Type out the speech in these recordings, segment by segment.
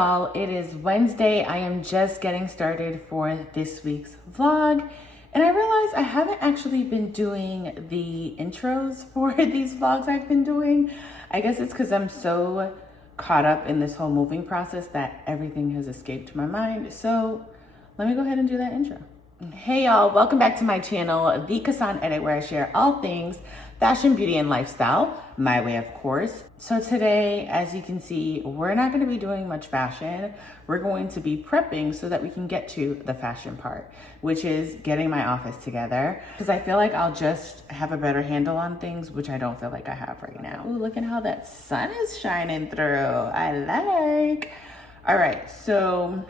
y'all, it is Wednesday. I am just getting started for this week's vlog. And I realized I haven't actually been doing the intros for these vlogs I've been doing. I guess it's because I'm so caught up in this whole moving process that everything has escaped my mind. So let me go ahead and do that intro. Hey y'all, welcome back to my channel, TheCassanEdit, where I share all things fashion, beauty, and lifestyle, my way of course. So today, as you can see, we're not going to be doing much fashion. We're going to be prepping so that we can get to the fashion part, which is getting my office together. Because I feel like I'll just have a better handle on things, which I don't feel like I have right now. Ooh, look at how that sun is shining through. I like. All right, so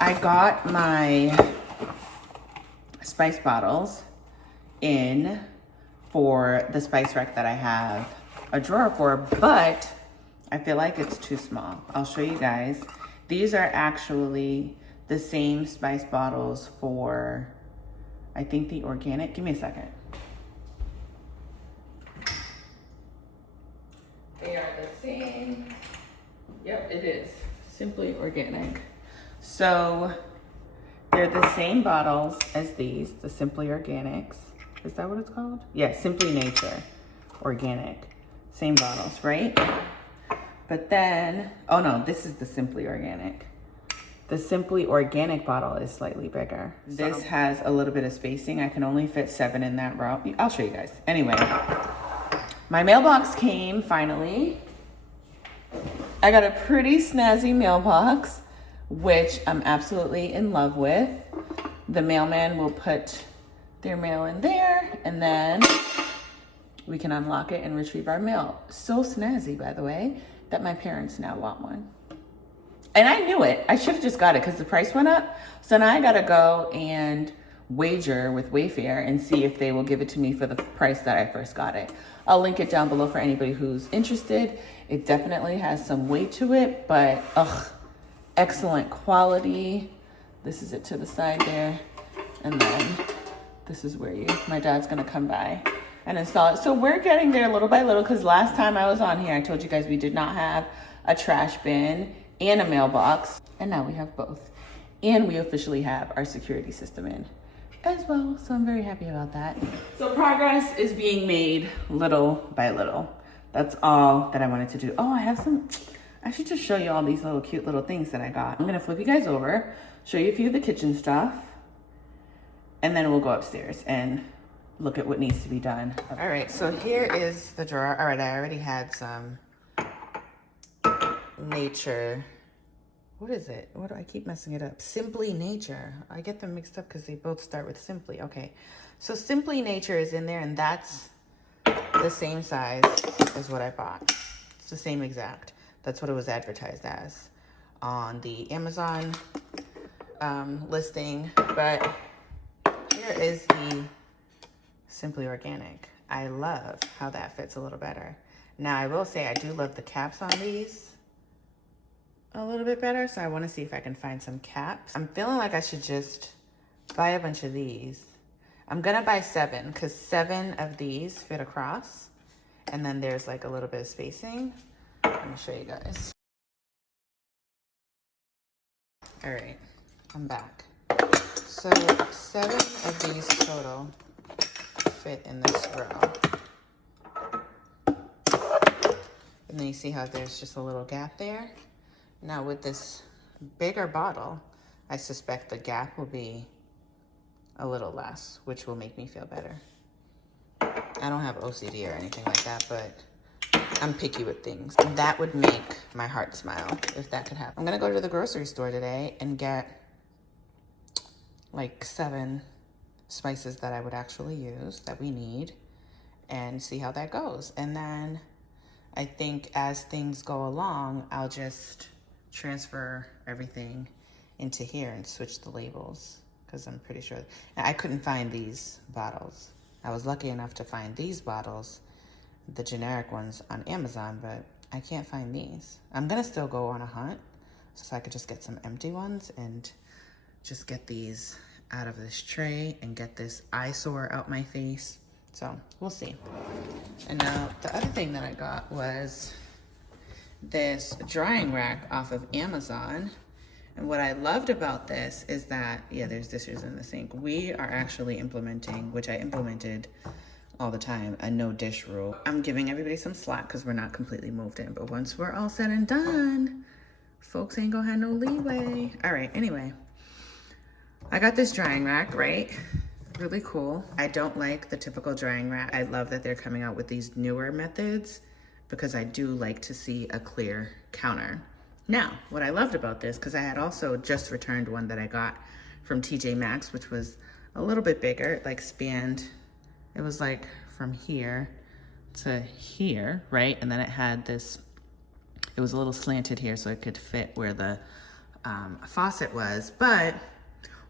I got my spice bottles in for the spice rack that I have a drawer for, but I feel like it's too small. I'll show you guys. These are actually the same spice bottles for, I think, the organic. Give me a second. They are the same. Yep, it is. Simply Organic. So they're the same bottles as these, the Simply Organics. Is that what it's called? Yeah, Simply Nature Organic. Same bottles, right? But then, oh no, this is the Simply Organic. The Simply Organic bottle is slightly bigger. This has a little bit of spacing. I can only fit 7 in that row. I'll show you guys. Anyway, my mailbox came finally. I got a pretty snazzy mailbox, which I'm absolutely in love with. The mailman will put their mail in there, and then we can unlock it and retrieve our mail. So snazzy, by the way, that my parents now want one. And I knew it. I should have just got it because the price went up. So now I gotta go and wager with Wayfair and see if they will give it to me for the price that I first got it. I'll link it down below for anybody who's interested. It definitely has some weight to it, but excellent quality. This is it to the side there. And then this is where my dad's gonna come by and install it. So we're getting there little by little, because last time I was on here, I told you guys we did not have a trash bin and a mailbox. And now we have both. And we officially have our security system in as well. So I'm very happy about that. So progress is being made little by little. That's all that I wanted to do. Oh, I should just show you all these little cute little things that I got. I'm gonna flip you guys over, show you a few of the kitchen stuff, and then we'll go upstairs and look at what needs to be done. All right, so here is the drawer. All right, I already had some Nature. What is it? What do I keep messing it up? Simply Nature. I get them mixed up because they both start with Simply. Okay, so Simply Nature is in there, and that's the same size as what I bought. It's the same exact. That's what it was advertised as on the Amazon listing. But here is the Simply Organic. I love how that fits a little better. Now, I will say I do love the caps on these a little bit better, so I want to see if I can find some caps. I'm feeling like I should just buy a bunch of these. I'm gonna buy 7 because 7 of these fit across, and then there's like a little bit of spacing. Let me show you guys. All right, I'm back. So 7 of these total fit in this row. And then you see how there's just a little gap there. Now with this bigger bottle, I suspect the gap will be a little less, which will make me feel better. I don't have OCD or anything like that, but I'm picky with things. That would make my heart smile if that could happen. I'm gonna go to the grocery store today and get like 7 spices that I would actually use, that we need, and see how that goes. And then I think as things go along, I'll just transfer everything into here and switch the labels, because I'm pretty sure. Now, I couldn't find these bottles. I was lucky enough to find these bottles, the generic ones, on Amazon, but I can't find these. I'm gonna still go on a hunt so I could just get some empty ones and just get these out of this tray and get this eyesore out my face. So we'll see. And now the other thing that I got was this drying rack off of Amazon. And what I loved about this is that, yeah, there's dishes in the sink. We are actually implementing, which I implemented all the time, a no dish rule. I'm giving everybody some slack because we're not completely moved in, but once we're all said and done, folks ain't gonna have no leeway. All right, anyway, I got this drying rack, right? Really cool. I don't like the typical drying rack. I love that they're coming out with these newer methods because I do like to see a clear counter. Now, what I loved about this, because I had also just returned one that I got from TJ Maxx, which was a little bit bigger, it like spanned, it was like from here to here, right? And then it had this, it was a little slanted here so it could fit where the faucet was. But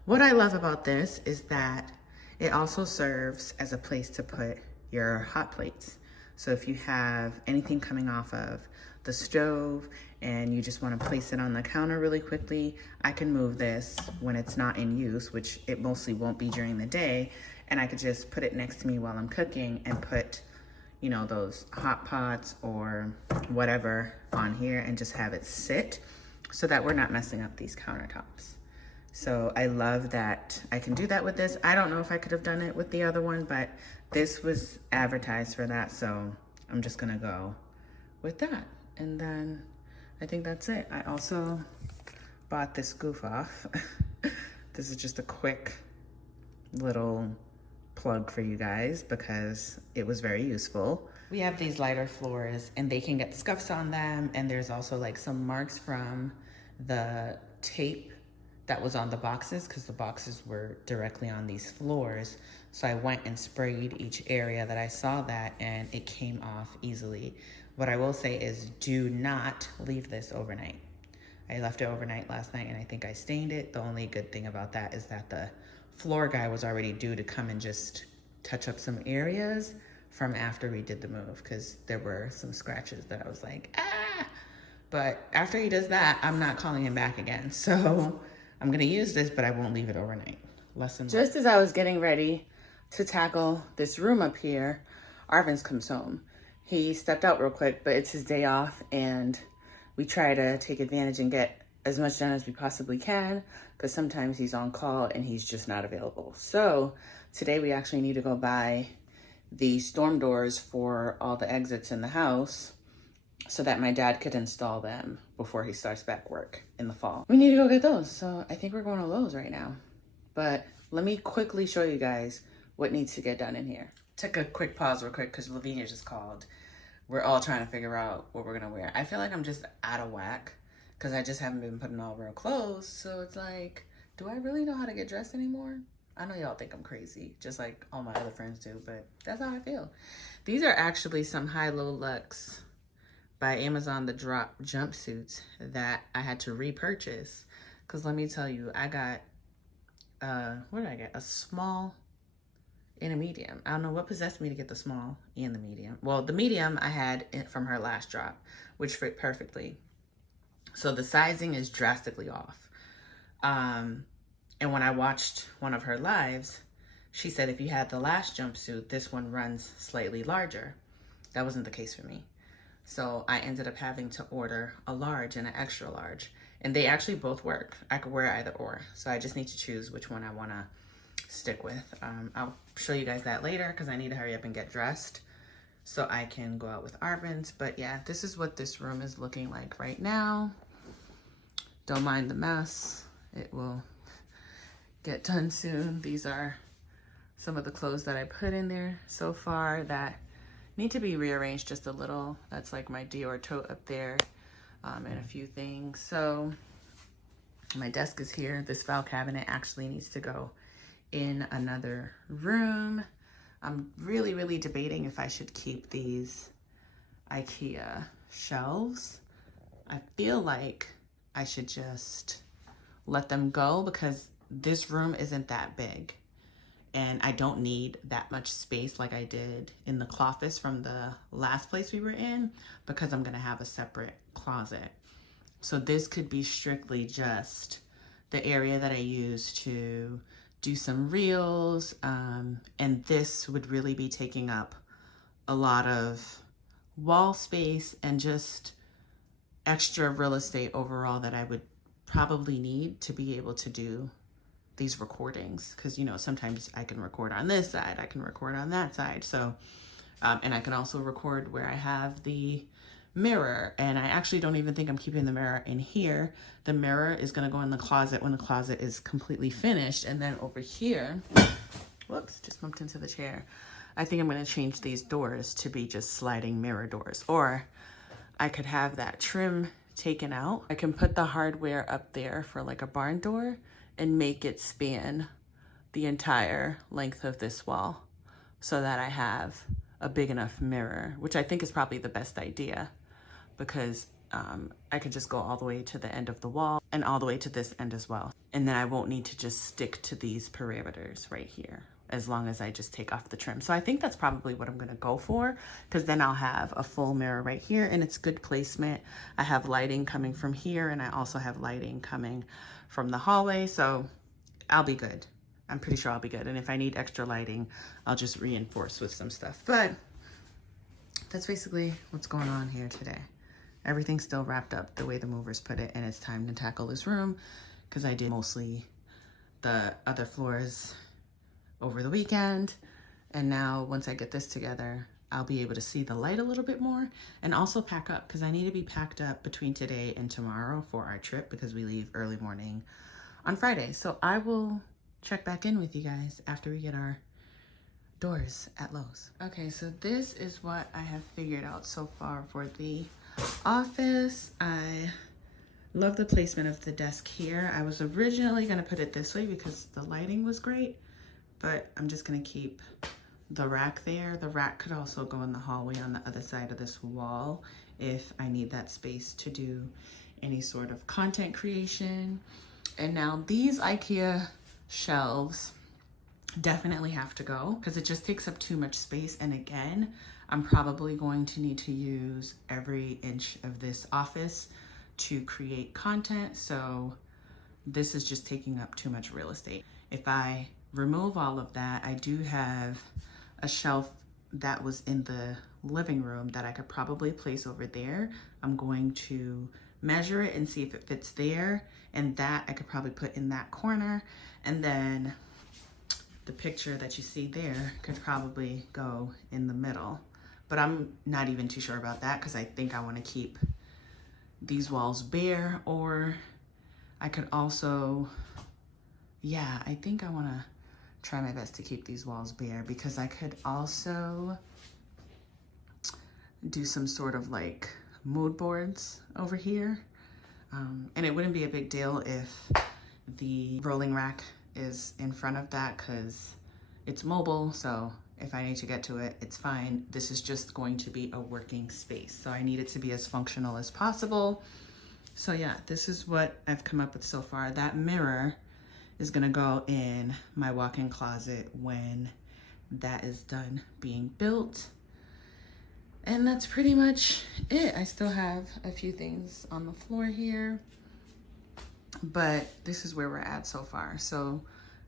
what I love about this is that it also serves as a place to put your hot plates. So if you have anything coming off of the stove and you just want to place it on the counter really quickly, I can move this when it's not in use, which it mostly won't be during the day, and I could just put it next to me while I'm cooking and put, you know, those hot pots or whatever on here and just have it sit so that we're not messing up these countertops. So I love that I can do that with this. I don't know if I could have done it with the other one, but this was advertised for that, so I'm just gonna go with that. And then I think that's it. I also bought this goof off. This is just a quick little plug for you guys because it was very useful. We have these lighter floors and they can get scuffs on them, and there's also like some marks from the tape that was on the boxes because the boxes were directly on these floors. So I went and sprayed each area that I saw that, and it came off easily. What I will say is do not leave this overnight. I left it overnight last night and I think I stained it. The only good thing about that is that the floor guy was already due to come and just touch up some areas from after we did the move because there were some scratches that I was like, ah! But after he does that, I'm not calling him back again. So I'm gonna use this, but I won't leave it overnight. Lesson. Just as I was getting ready to tackle this room up here, Arvin's comes home. He stepped out real quick, but it's his day off and we try to take advantage and get as much done as we possibly can because sometimes he's on call and he's just not available. So today we actually need to go buy the storm doors for all the exits in the house so that my dad could install them before he starts back work in the fall. We need to go get those. So I think we're going to Lowe's right now. But let me quickly show you guys what needs to get done in here. Took a quick pause real quick because Lavinia just called. We're all trying to figure out what we're gonna wear. I feel like I'm just out of whack because I just haven't been putting on real clothes. So it's like, do I really know how to get dressed anymore? I know y'all think I'm crazy, just like all my other friends do, but that's how I feel. These are actually some high-low luxe by Amazon, the drop jumpsuits that I had to repurchase. Because let me tell you, I got, what did I get? A small and a medium. I don't know what possessed me to get the small and the medium. Well, the medium I had from her last drop, which fit perfectly. So the sizing is drastically off. And when I watched one of her lives, she said if you had the last jumpsuit, this one runs slightly larger. That wasn't the case for me. So I ended up having to order a large and an extra large. And they actually both work. I could wear either or. So I just need to choose which one I want to stick with. I'll show you guys that later because I need to hurry up and get dressed so I can go out with Arvin's. But yeah, this is what this room is looking like right now. Don't mind the mess. It will get done soon. These are some of the clothes that I put in there so far that need to be rearranged just a little. That's like my Dior tote up there and a few things. So my desk is here. This file cabinet actually needs to go in another room. I'm really debating if I should keep these IKEA shelves. I feel like I should just let them go because this room isn't that big and I don't need that much space like I did in the cloffice from the last place we were in because I'm gonna have a separate closet. So this could be strictly just the area that I use to do some reels, and this would really be taking up a lot of wall space and just extra real estate overall that I would probably need to be able to do these recordings, because you know, sometimes I can record on this side, I can record on that side. So and I can also record where I have the mirror, and I actually don't even think I'm keeping the mirror in here. The mirror is going to go in the closet when the closet is completely finished. And then over here, whoops, just bumped into the chair. I think I'm going to change these doors to be just sliding mirror doors, or I could have that trim taken out. I can put the hardware up there for like a barn door and make it span the entire length of this wall so that I have a big enough mirror, which I think is probably the best idea, because I could just go all the way to the end of the wall and all the way to this end as well. And then I won't need to just stick to these parameters right here, as long as I just take off the trim. So I think that's probably what I'm gonna go for, because then I'll have a full mirror right here, and it's good placement. I have lighting coming from here, and I also have lighting coming from the hallway, so I'll be good. I'm pretty sure I'll be good. And if I need extra lighting, I'll just reinforce with some stuff. But that's basically what's going on here today. Everything's still wrapped up the way the movers put it, and it's time to tackle this room, because I did mostly the other floors over the weekend. And now once I get this together, I'll be able to see the light a little bit more, and also pack up, because I need to be packed up between today and tomorrow for our trip, because we leave early morning on Friday. So I will check back in with you guys after we get our doors at Lowe's. Okay, so this is what I have figured out so far for the office. I love the placement of the desk here. I was originally gonna put it this way because the lighting was great, but I'm just gonna keep the rack there. The rack could also go in the hallway on the other side of this wall if I need that space to do any sort of content creation. And now these IKEA shelves definitely have to go, because it just takes up too much space. And again, I'm probably going to need to use every inch of this office to create content. So this is just taking up too much real estate. If I remove all of that, I do have a shelf that was in the living room that I could probably place over there. I'm going to measure it and see if it fits there, and that I could probably put in that corner. And then the picture that you see there could probably go in the middle, but I'm not even too sure about that, because I think I want to keep these walls bare. Or I could also, yeah, I think I want to try my best to keep these walls bare, because I could also do some sort of like mood boards over here. And it wouldn't be a big deal if the rolling rack is in front of that, because it's mobile. So if I need to get to it, it's fine. This is just going to be a working space, so I need it to be as functional as possible. So yeah, this is what I've come up with so far. That mirror is gonna go in my walk-in closet when that is done being built. And that's pretty much it. I still have a few things on the floor here, but this is where we're at so far. So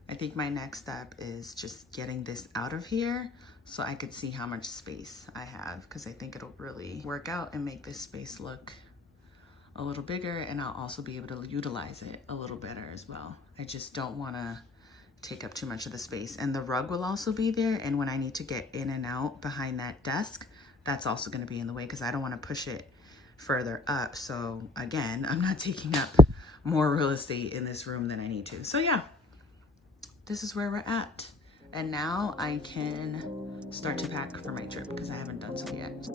I think my next step is just getting this out of here so I could see how much space I have, because I think it'll really work out and make this space look a little bigger, and I'll also be able to utilize it a little better as well. I just don't want to take up too much of the space. And the rug will also be there, and when I need to get in and out behind that desk, that's also going to be in the way, because I don't want to push it further up. So again, I'm not taking up more real estate in this room than I need to. So yeah, this is where we're at. And now I can start to pack for my trip, because I haven't done so yet.